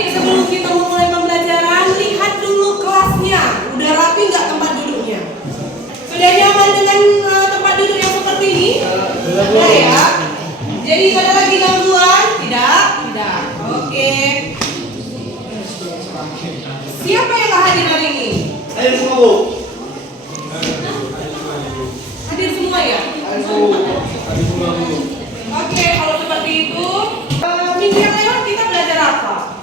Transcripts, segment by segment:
Baik, sebelum kita memulai pembelajaran, lihat dulu kelasnya. Udah rapi nggak tempat duduknya? Sudah nyaman dengan tempat duduk yang seperti ini? Sudah ya. Jadi ada lagi gangguan? Tidak? Tidak. Oke. Siapa yang nggak hadir hari ini? Hadir semua, Bu. Hadir semua ya? Hadir semua, Bu. Oke, kalau seperti itu, minggu yang lewat kita belajar apa?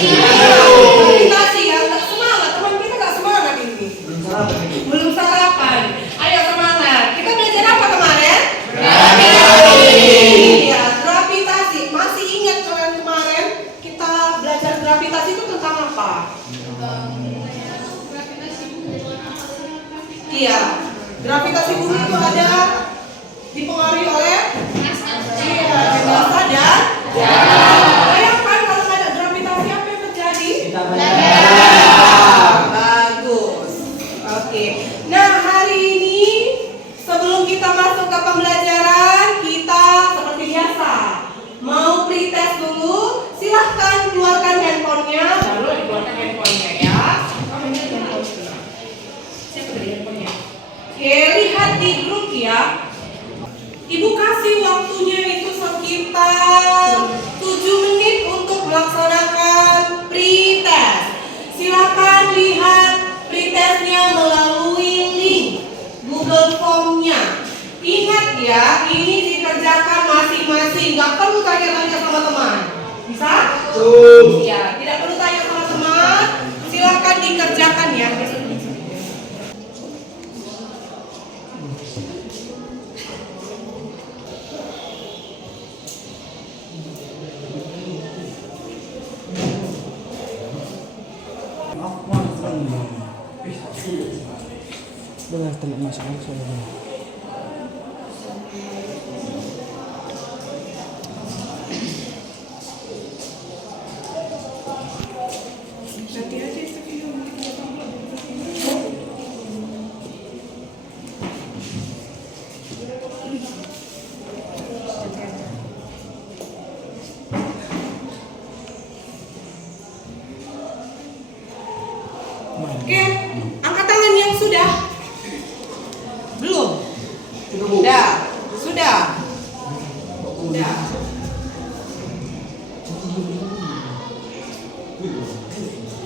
Gravitasi ya, nggak semangat. Teman kita nggak semangat ini. Belum sarapan. Ayo semangat. Kita belajar apa kemarin? Iya, gravitasi. Masih ingat kemarin kita belajar gravitasi itu tentang apa? Iya, gravitasi bumi itu ada dipengaruhi oleh massa dan bayangkan kalau ada gravitasi apa yang terjadi? Bagus. Oke. Nah, hari ini sebelum kita masuk ke pembelajaran, kita seperti biasa mau pretest dulu. Silahkan keluarkan handphonenya, baru dikeluarkan handphonenya ya. Siapa tadi handphonenya? Oke, lihat di grup ya. Ibu kasih waktunya itu sekitar 7 menit untuk melaksanakan pretest. Silakan lihat pretestnya melalui link Google Form-nya. Ingat ya, ini dikerjakan masing-masing. Gak perlu tanya-tanya sama teman. Bisa? Ya, tidak perlu tanya sama teman. Silakan dikerjakan ya. Benar telah masalah saya. Oke, angkat tangan yang sudah. Belum? Sudah. Sudah. Sudah.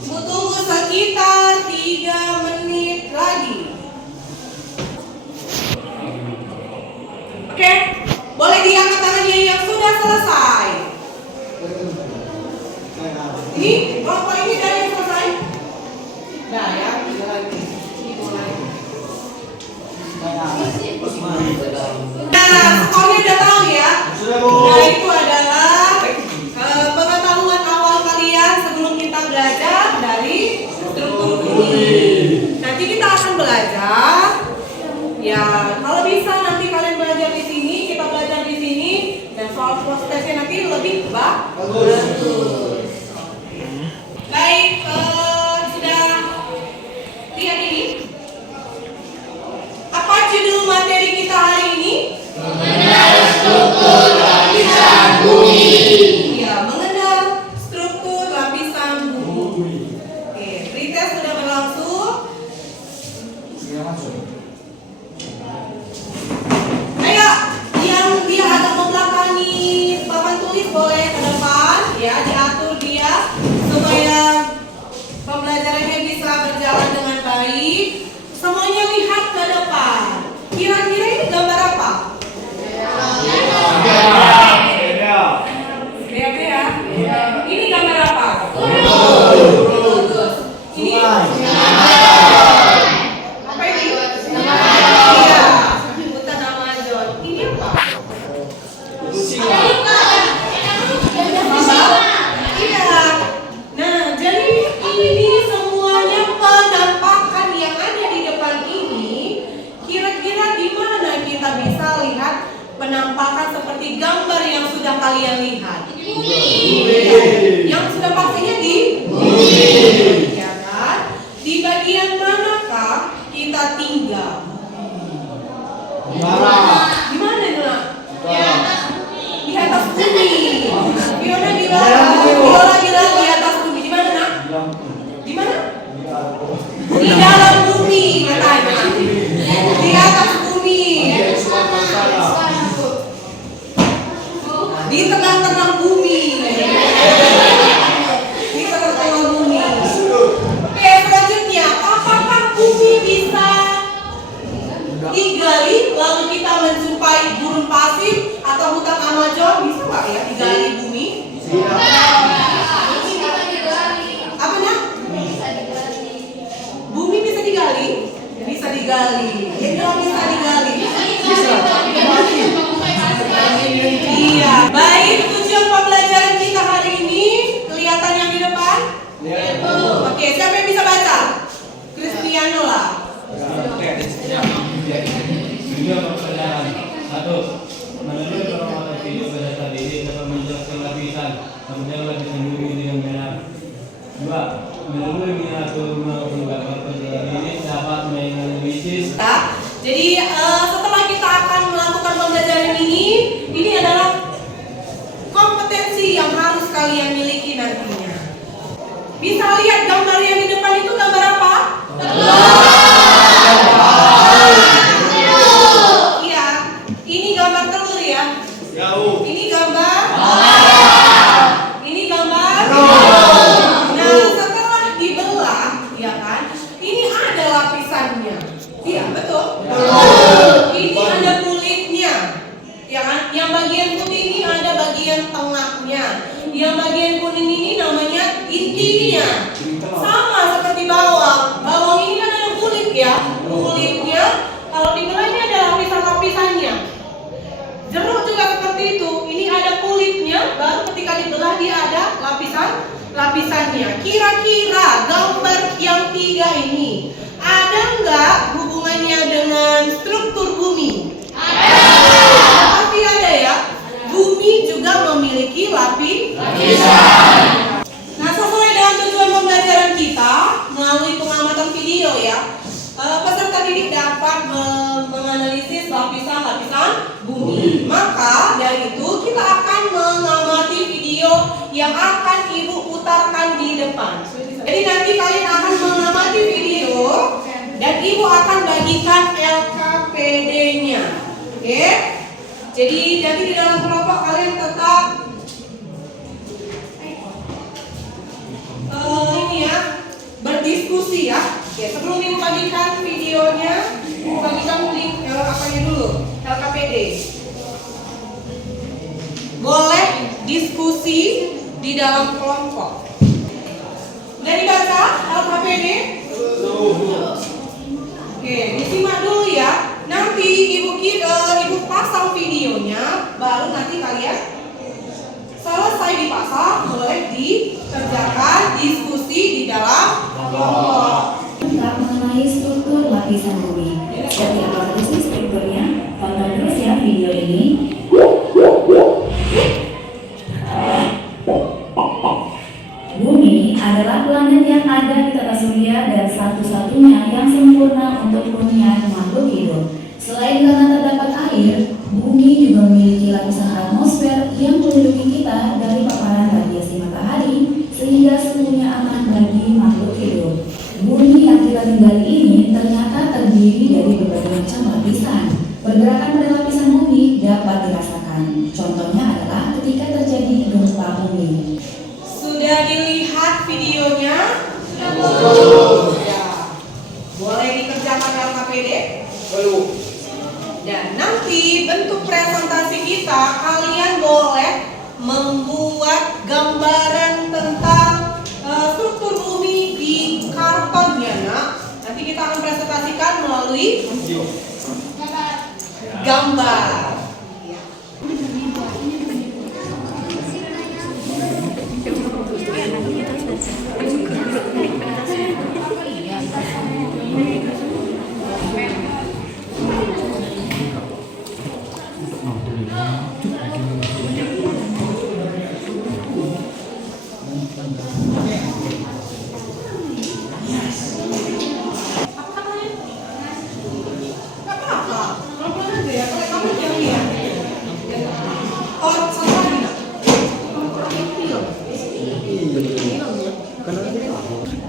Tunggu sekitar 3 menit lagi. Oke, boleh diangkat tangannya yang sudah selesai. Ini, kelompok ini dari yang selesai. Nah ya, tidak lagi. Ini mulai. Nah, skornya udah tahu ya. Nah, itu adalah pengetahuan awal kalian sebelum kita belajar dari struktur bumi. Nanti kita akan belajar. Ya, kalau bisa nanti kalian belajar di sini, kita belajar di sini, dan soal prosesnya nanti lebih bagus. Baik, sudah lihat ini. Apa judul materi kita hari ini? Mengenal struktur lapisan bumi. Iya, mengenal struktur lapisan bumi. Oke, pretest sudah berlangsung. Ayo, yang dia agak membelakangi papan tulis boleh ke depan, ya diatur dia supaya pembelajarannya bisa berjalan dengan baik. Semuanya lihat ke depan. Kira-kira ini gambar apa? Beda. Ini gambar apa? Ini apa ini? Iya. Hutan Amazon. Ini apa? Iya. Nah, jadi ini semuanya penampakan yang ada di depan ini. Kira-kira di mana kita bisa lihat penampakan seperti gambar yang sudah kalian lihat? Yang sudah pastinya di bumi. Ya kan? Di bagian manakah kita tinggal? Di mana, Nuna? Di atas bumi. Fiona di bawah. Di tengah-tengah bumi. Di tengah-tengah bumi. Oke, selanjutnya, apakah bumi bisa digali lalu kita menjumpai gurun pasir atau hutan Amazon? Bisa nggak ya digali bumi? Apa nak? Bumi bisa digali? Bisa digali. Dia bilang bisa digali. Iya. Baik, tujuan pembelajaran kita hari ini kelihatan yang di depan? Oke, siapa yang bisa baca? Cristiano lah. Tujuan pembelajaran 1. Melalui pengamatan video pada tadi ini dapat menjelaskan lapisan lapisan bumi dengan merah. 2. Melalui miniatur menggambar pembelajaran ini dapat menganalisis. Jadi setelah kita akan melakukan pembelajaran ini adalah kompetensi yang harus kalian miliki nantinya. Bisa lihat gambar yang di depan itu gambar apa? Iya, ini gambar telur ya. Ini gambar. Ini gambar. Nah, setelah dibelah, ya kan? Ini ada lapisannya. Iya, betul. Ini ada kulitnya. Ya kan? Yang bagian putih ini ada bagian tengahnya. Yang bagian kuning ini namanya intinya. Sama seperti bawang. Bawang ini kan ada kulit ya. Kulitnya, kalau dibelah ini ada lapisan-lapisannya. Jeruk juga seperti itu. Ini ada kulitnya, baru ketika dibelah dia ada lapisannya. Kira-kira gambar yang 3 ini ada nggak hubungannya dengan struktur bumi? Pasti ada ya. Bumi juga memiliki lapisan. Nah, sesuai dengan tujuan pembelajaran kita melalui pengamatan video ya, peserta didik dapat menganalisis lapisan-lapisan bumi. Maka dari itu kita akan mengamati video yang akan ibu putarkan di depan. Jadi nanti kalian akan mengamati video dan ibu akan bagikan LKPD-nya. Oke? Jadi nanti di dalam kelompok kalian tetap ini ya, berdiskusi ya. Oke, sebelum ibu bagikan videonya, ibu bagikan link apanya dulu, LKPD. Boleh diskusi di dalam kelompok. Udah dibaca LKPD? Oke, disimak dulu ya. Nanti ibu pasang videonya, baru nanti kalian selesai dipasang boleh dikerjakan diskusi di dalam kelompok. Tentang mengenai struktur lapisan bumi. Seperti apa sih strukturnya? Tonton terus ya video ini. Bumi adalah planet yang ada di tata surya dan satu-satunya yang sempurna untuk hunian makhluk hidup. Selain karena terdapat air, bumi juga memiliki lapisan atmosfer yang melindungi kita dari paparan radiasi matahari sehingga seluruhnya aman bagi makhluk hidup. Bumi yang kita tinggali ini ternyata terdiri dari berbagai macam lapisan. Pergerakan pada lapisan bumi dapat dirasakan. Contohnya adalah ketika terjadi gempa bumi. Sudah dilihat videonya? Ya. Boleh dikerjakan LKPD? Dan nanti bentuk presentasi kita, kalian boleh membuat gambaran tentang struktur bumi di karton ya nak. Nanti kita akan presentasikan melalui gambar.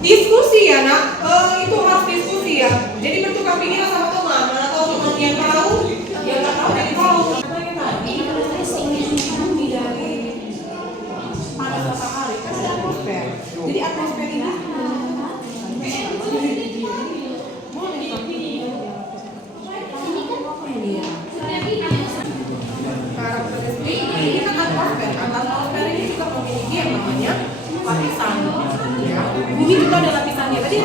Diskusi ya nak, itu harus diskusi ya. Jadi bertukar pikiran sama teman. Mana tahu teman yang tahu, yang nggak tahu jadi tahu. lapisan. Ya. Bumi juga ada lapisannya. Tadi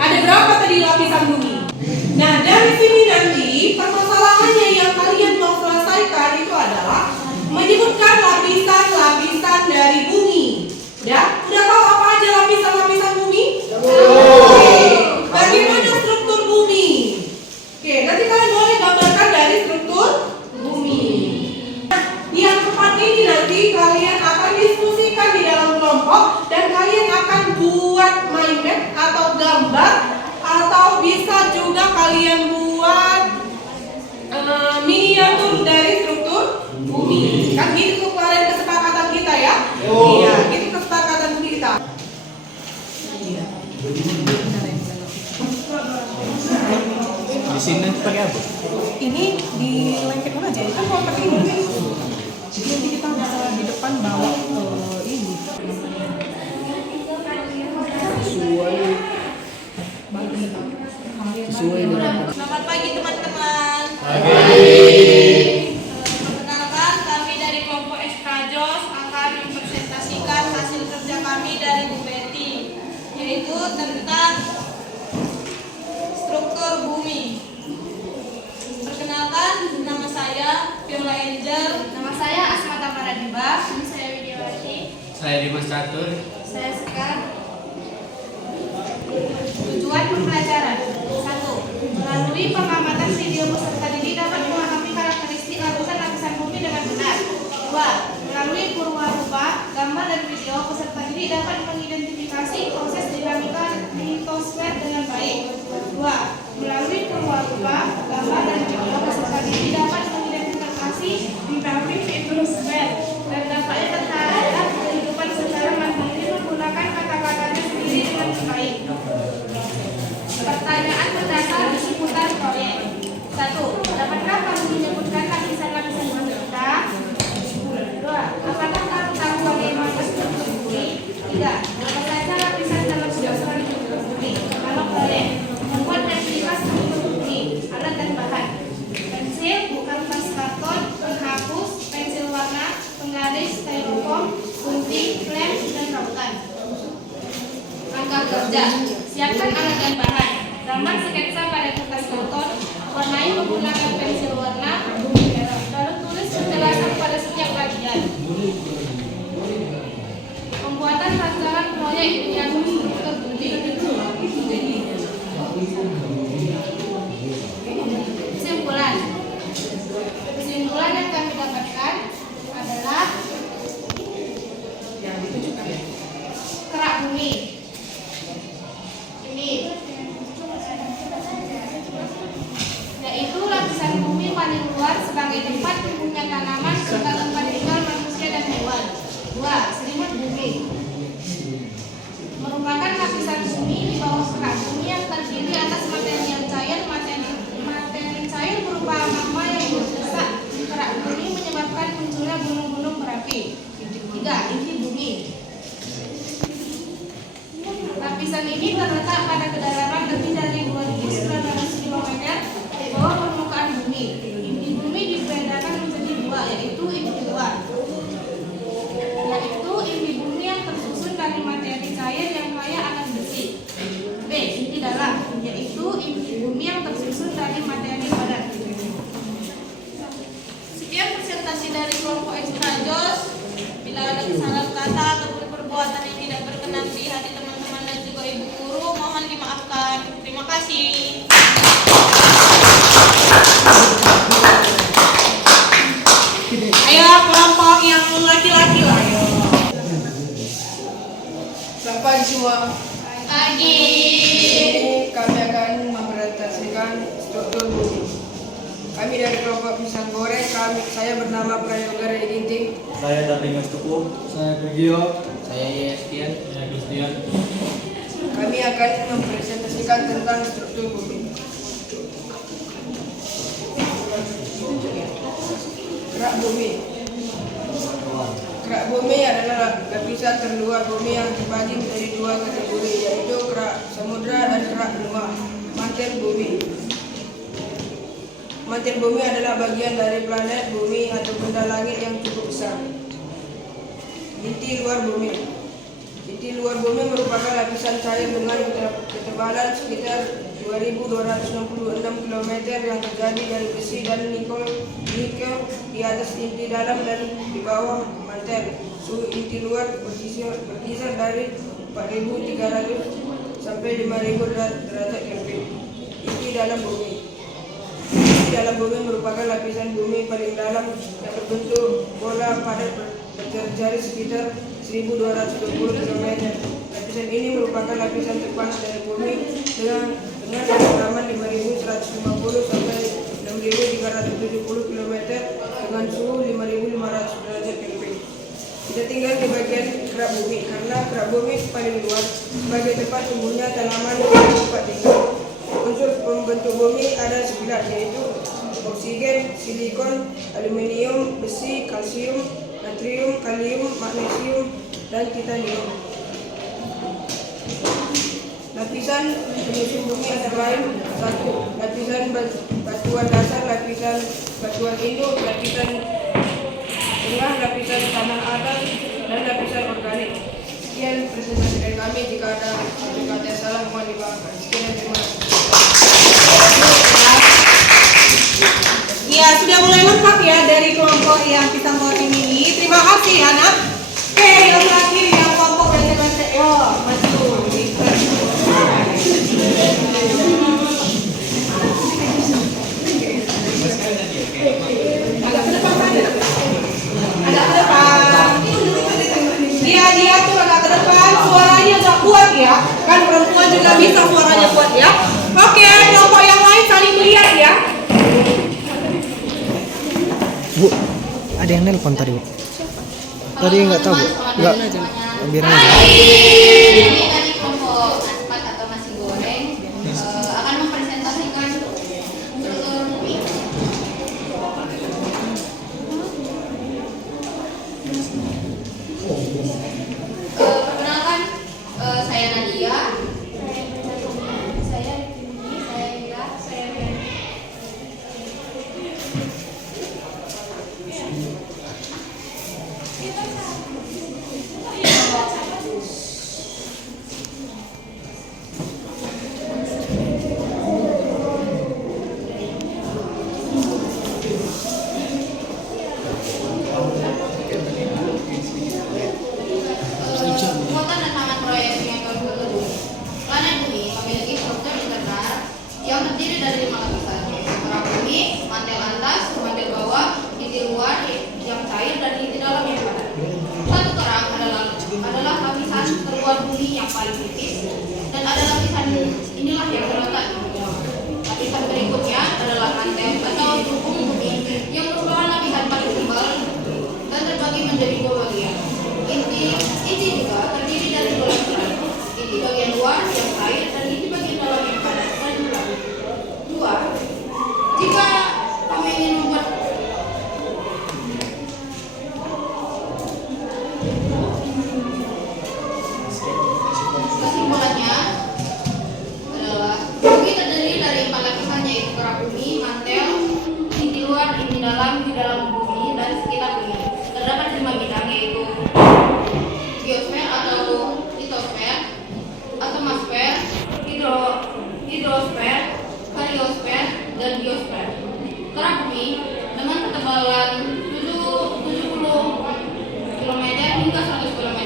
ada berapa tadi lapisan bumi? Nah, dari sini nanti permasalahannya yang kalian mau selesaikan itu adalah menyebutkan lapisan-lapisan dari bumi. Ya, udah tahu apa aja lapisan-lapisan bumi? Oke. Bagaimana struktur bumi? Oke, nanti kalian boleh gambarkan dari struktur bumi. Nah, yang tepat ini nanti kalian akan diskusikan di dalam kelompok dan kalian akan buat mind map atau gambar, atau bisa juga kalian buat miniatur dari struktur bumi. Kan gitu kemarin kesepakatan kita ya? Iya, gitu kesepakatan kita. Di sini nanti pakai apa? Ini dilengketkan aja, kan kalau pakai ini. Jadi nanti kita bisa di depan bawa ini. Sesuai dengan Selamat pagi teman-teman. Perkenalkan, kami dari kelompok Ekstrajos akan mempresentasikan hasil kerja kami dari Bu Betty, yaitu tentang struktur bumi. Perkenalkan, nama saya Viola Angel. Nama saya Asma Tamaradiba. Nama saya Widiawati. Saya Dimas Catur. Saya Sekar. Tujuan pembelajaran: 1. Melalui pengamatan video peserta didik dapat memahami karakteristik lapisan-lapisan bumi dengan benar. 2. Melalui purwarupa, gambar dan video, peserta didik dapat mengidentifikasi proses dinamika litosfer dengan baik. 2. Melalui purwarupa, gambar dan video, peserta didik dapat mengidentifikasi dinamik litosfer dan dampaknya terhadap kehidupan secara mandiri menggunakan kata-katanya sendiri dengan baik. Pertanyaan berdasar seputar proyek. 1. Dapatkah kamu menyebutkan lapisan-lapisan bumi kita? 2. Apakah kamu tahu bagaimana struktur bumi? 3. Apa saja lapisan dalam struktur bumi? Kalau boleh, membuat replika struktur bumi, alat dan bahan: pensil, kanvas karton, penghapus, pensil warna, penggaris, styrofoam, gunting, lem, dan rautan. Angka kerja: siapkan alat dan bahan. Gambar sketsa pada kertas karton, warnai menggunakan pensil warna, lalu tulis penjelasan pada setiap bagian. Pembuatan rancangan proyek miniatur struktur bumi. Kesimpulan. Kesimpulan yang kami dapatkan adalah kerak bumi. Ini yaitu lapisan bumi paling luar sebagai tempat tumbuhnya tanaman serta tempat tinggal manusia dan hewan. 2. Selimut bumi merupakan lapisan bumi di bawah kerak bumi yang terdiri atas materi yang cair. Materi cair berupa magma yang berdesak di kerak bumi menyebabkan munculnya gunung-gunung berapi. 3. Inti bumi. Lapisan ini terletak pada kedalaman lebih dari 2.900 km di bawah permukaan bumi. Inti bumi dibedakan menjadi 2, yaitu inti luar, yaitu inti bumi yang tersusun dari materi cair yang kaya akan besi. B. Inti dalam, yaitu inti bumi yang tersusun dari materi padat. Sekian presentasi dari kelompok Ekstrajos. Bila ada kesalahan kata ataupun perbuatan yang tidak berkenan di hati teman-teman dan juga ibu guru, mohon dimaafkan. Terima kasih. Ayo kelompok yang laki-laki lah. Selamat pagi semua. Pagi. Kami akan mempresentasikan struktur bumi. Kami dari kelompok pisang goreng. Saya bernama Prayoga Ray Ginting. saya Darlingas Tuku, saya Bergio, Saya Yeskian. Saya Christian. Kami akan mempresentasikan tentang struktur bumi. Kerak bumi. Kerak bumi adalah lapisan terluar bumi yang terbagi menjadi 2 kategori, yaitu kerak samudra dan kerak benua. Mantel bumi. Mantel bumi adalah bagian dari planet bumi atau benda langit yang cukup besar. Inti luar bumi. Inti luar bumi merupakan lapisan cair dengan ketebalan sekitar 2.266 km yang terjadi dari besi dan nikel di atas inti dalam dan di bawah mantel. Suhu inti luar berkisar dari 4.300 sampai 5.000 derajat Kelvin. Inti dalam bumi. Inti dalam bumi merupakan lapisan bumi paling dalam yang berbentuk bola padat berjari sekitar 1.220 km. Lapisan ini merupakan lapisan terpanas dari bumi dengan kedalaman 5.150 sampai 6.370 km dengan suhu 5.500 derajat Kelvin. Kita tinggal di bagian kerak bumi karena kerak bumi paling luas sebagai tempat tumbuhnya tanaman dan tempat tinggal. Unsur pembentuk bumi ada 9, yaitu oksigen, silikon, aluminium, besi, kalsium, natrium, kalium, magnesium, dan titanium. Lapisan penyusun bumi antara lain: 1. Lapisan batuan dasar, lapisan batuan induk, lapisan tengah, lapisan tanah atas, dan lapisan organik. Sekian presentasi dari kami. Jika ada kata yang salah mohon dimaafkan. Sekian dan terima kasih. Ya, sudah mulai lengkap ya dari kelompok yang kita bawa ini. Terima kasih anak. Oke, yang terakhir yang kelompok yang kita maju. Agak ke depan saja. Agak ke depan. Dia tuh agak ke depan. Suaranya agak kuat ya. Kan perempuan juga bisa suaranya kuat ya. Oke, kelompok yang lain saling melihat ya. Bu, ada yang nelpon tadi, Bu. Tadi nggak tahu, Bu. Nggak, biar aja. Kami dari kelompok aspat atau nasi goreng akan mempresentasikan struktur bumi. Perkenalkan, saya Nadia. Saya Rifki, saya Ira, saya Rian. Muatan dan taman proyek pengekonomian bumi. Planet bumi memiliki struktur internal yang terdiri dari 5 lapisan, yaitu kerak bumi, mantel atas, mantel bawah, inti luar yang cair, dan inti dalam yang padat. Satu kerak adalah lapisan terluar bumi yang paling tipis, dan ada lapisan inilah yang terletak di bawah. Lapisan berikutnya adalah mantel atau dukung bumi yang merupakan lapisan paling tebal dan terbagi menjadi 2 bagian. Inti juga terdiri dari 2 lapisan, inti bagian luar yang cair dan inti bagian dalam yang padat dan bulat. 2. Jika kami ingin membuat kesimpulannya adalah bumi terdiri dari 4 lapisan, yaitu kerak bumi, mantel, inti luar, inti dalam, di dalam bumi, dan sekitar bumi. Terdapat 5 bidang, yaitu geosfer atau litosfer, atmosfer, hidrosfer, karyosfer, dan biosfer. Kerak bumi dengan ketebalan 70 km hingga 100 km,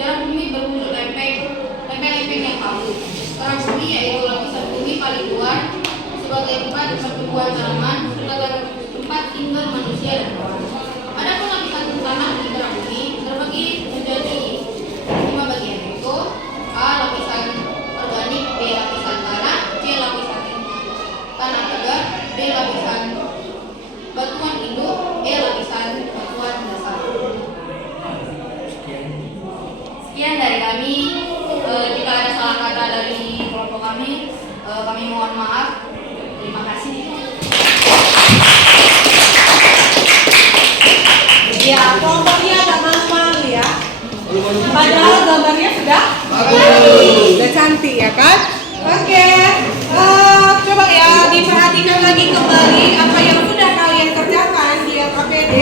jarak bumi berwujud lempeng-lempeng yang kaku. Kerak bumi yaitu lapisan bumi paling luar sebagai tempat pertumbuhan tanaman serta tempat tinggal manusia dan hewan. Adapun lapisan tanah di kerak bumi terbagi menjadi 5 bagian, yaitu A. Lapisan organik, B. Lapisan tanah, C. Lapisan tanah tegar, D. Lapisan batuan induk, E. Lapisan batuan dasar. Sekian dari kami. Jika ada salah kata dari kelompok kami mohon maaf. Terima kasih. Ya, kelompoknya agak malu-malu ya. Padahal gambarnya sudah cantik ya kan? Oke, coba ya diperhatikan lagi kembali apa yang sudah kalian kerjakan di LKPD,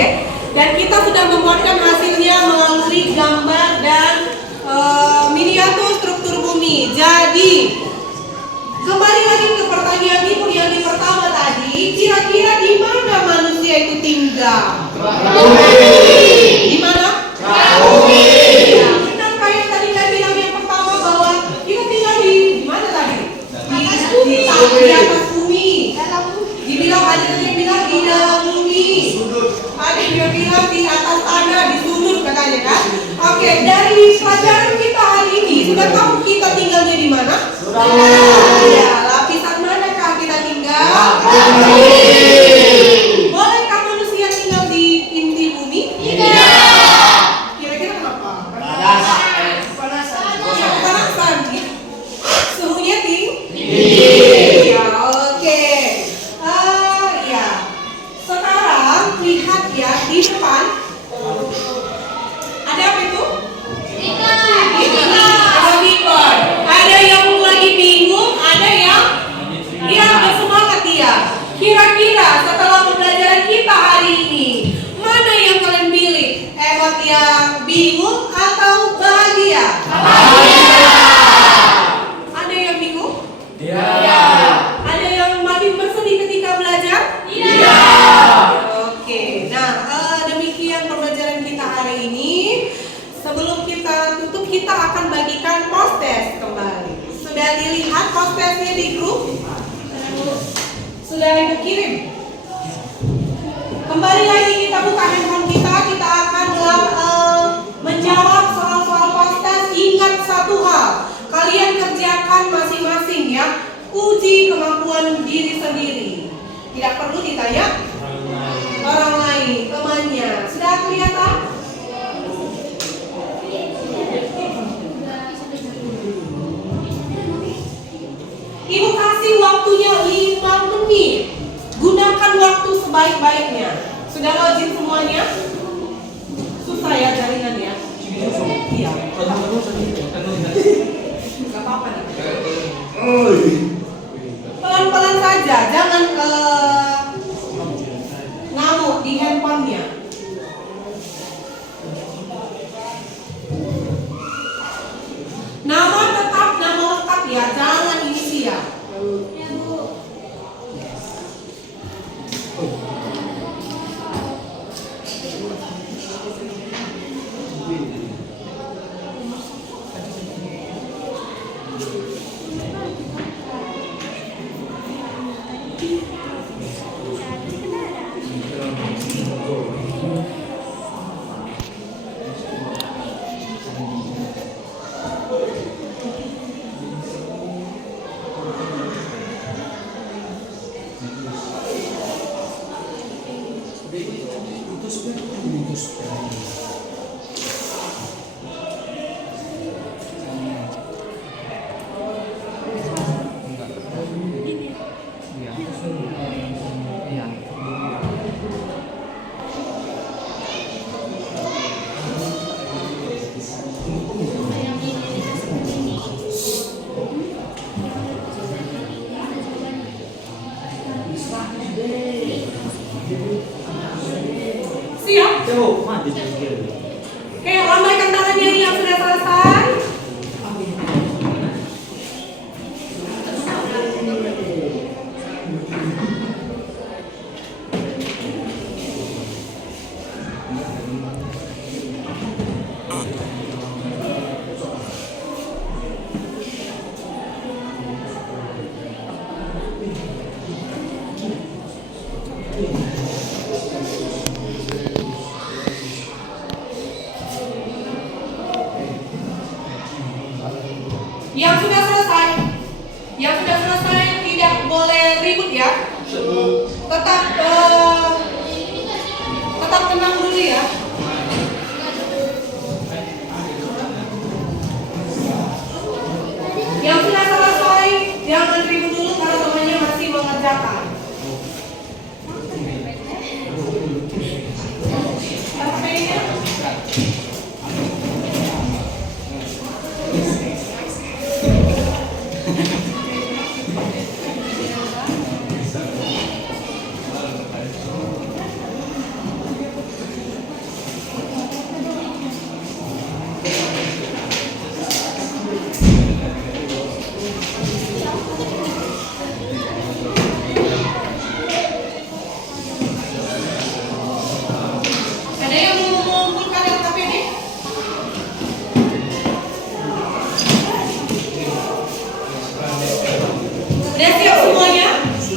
dan kita sudah membuatkan hasilnya melalui gambar dan Kembali lagi ke pertanyaan ibu yang pertama tadi, kira-kira di mana manusia itu tinggal? Di mana? Ya, benar kayak tadi saya bilang yang pertama bahwa kita tinggal di mana tadi? Di atas bumi. Dibilang ada yang bilang di dalam bumi. Ada yang bilang di atas tanah, di sudut katanya kan? Oke, dari pelajaran kita hari ini sudah tahu kita tinggalnya di mana? Ya, lapisan manakah kita tinggal? Bolehkah manusia tinggal di inti bumi? Kira-kira kenapa? Panasan. Suhunya tinggi. Ya, oke. Ya. Sekarang lihat ya di depan. Ada apa itu? Ada bikon. Ada yang lagi bingung, ada yang bersemangat dia. Kira-kira setelah pembelajaran kita hari ini, mana yang kalian pilih? Hemat yang bingung atau bahagia? Ada yang bingung? Ada yang makin bersedih ketika belajar? Oke, nah demikian pembelajaran kita hari ini. Sebelum kita tutup, kita akan bagikan post-test kembali. Sudah dilihat post-testnya di grup? Sudah ibu kirim? Kembali lagi kita buka handphone kita akan menjawab soal-soal post-test. Ingat satu hal, kalian kerjakan masing-masing ya. Uji kemampuan diri sendiri. Tidak perlu ditanya orang lain, temannya. Sudah kelihatan? Ibu kasih waktunya 5 menit. Gunakan waktu sebaik-baiknya. Sudah login semuanya? Susah ya jaringannya? Iya. Gak apa-apa nih. Pelan-pelan saja, jangan ngamuk di handphonenya. Nama tetap nama lengkap ya, jangan inisial. Siap? Oke, lambaikan tangannya yang sudah selesai. Yang sudah selesai tidak boleh ribut ya. Tetap tenang dulu ya. Yang sudah selesai jangan ribut dulu karena temannya masih mengerjakan.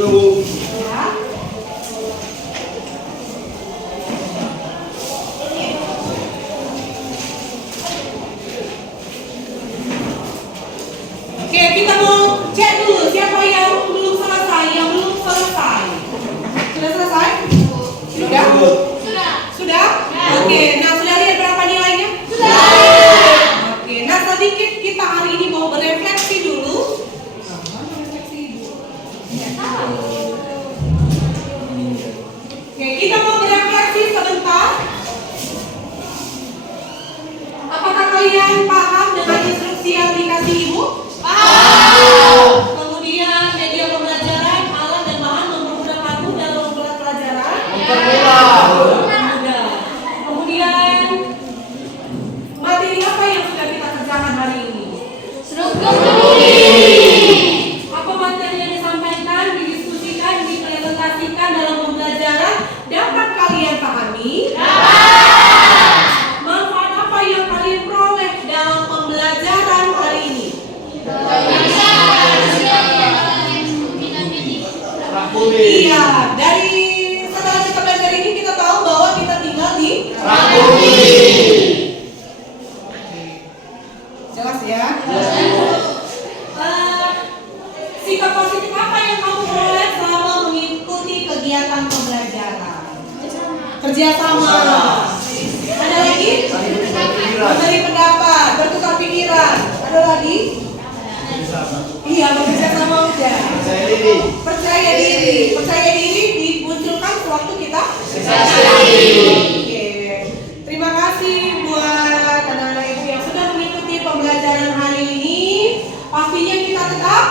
Bu. Ya. Oke, kita mau cek dulu siapa yang belum selesai, yang belum selesai. Sudah selesai? Sudah? Sudah. Sudah? Oke, nah sudah lihat berapa nilainya? Sudah. Oke, nah sedikit kita hari ini mau berefleksi dulu. Oke, kita mau berefleksi sebentar. Apakah kalian paham dengan instruksi yang dikasih ibu? Paham. Kemudian media pembelajaran, alat dan bahan mempermudah kamu dalam membuat pelajaran. Mempermudah. Kemudian materi apa yang sudah kita kerjakan hari ini? Struktur studi. Apa materi yang disampaikan, didiskusikan, dipresentasikan dalam pembelajaran dapat kalian pahami? Manfaat apa yang kalian peroleh dalam pembelajaran hari ini? Iya, dari setelah kita belajar ini kita tahu bahwa kita tinggal di jelas ya? Sikap positif apa yang kamu peroleh selama mengikuti kegiatan pembelajaran? Kerjasama. Ada lagi? Memberi pendapat, bertukar pikiran. Ada lagi? Iya, bekerja sama udah. Percaya diri. Percaya diri dimunculkan sewaktu kita. Oke. Terima kasih buat anak-anak ibu yang sudah mengikuti pembelajaran hari ini. Pastinya kita tetap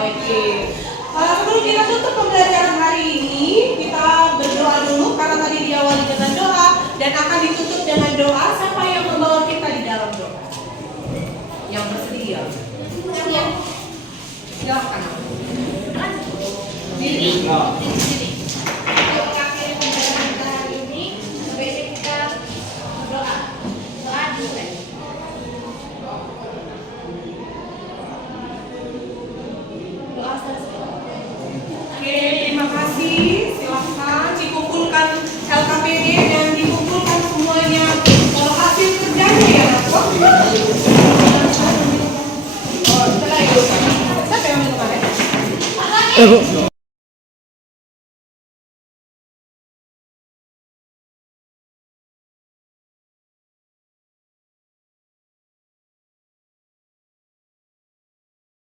oke. Sebelum kita tutup pembelajaran hari ini, kita berdoa dulu karena tadi diawali dengan doa dan akan ditutup dengan doa. Siapa yang membawa kita di dalam doa? Yang bersedia. Silakan. Diri. Untuk akhir pembelajaran kita hari ini, sebaiknya kita berdoa. Doa dimulai. Doa selesai. Oke, terima kasih. Silahkan dikumpulkan LKPD dan dikumpulkan semuanya hasil kerjanya ya, Nak. Oh, setelah itu. Siapa yang minum kemarin? Bu.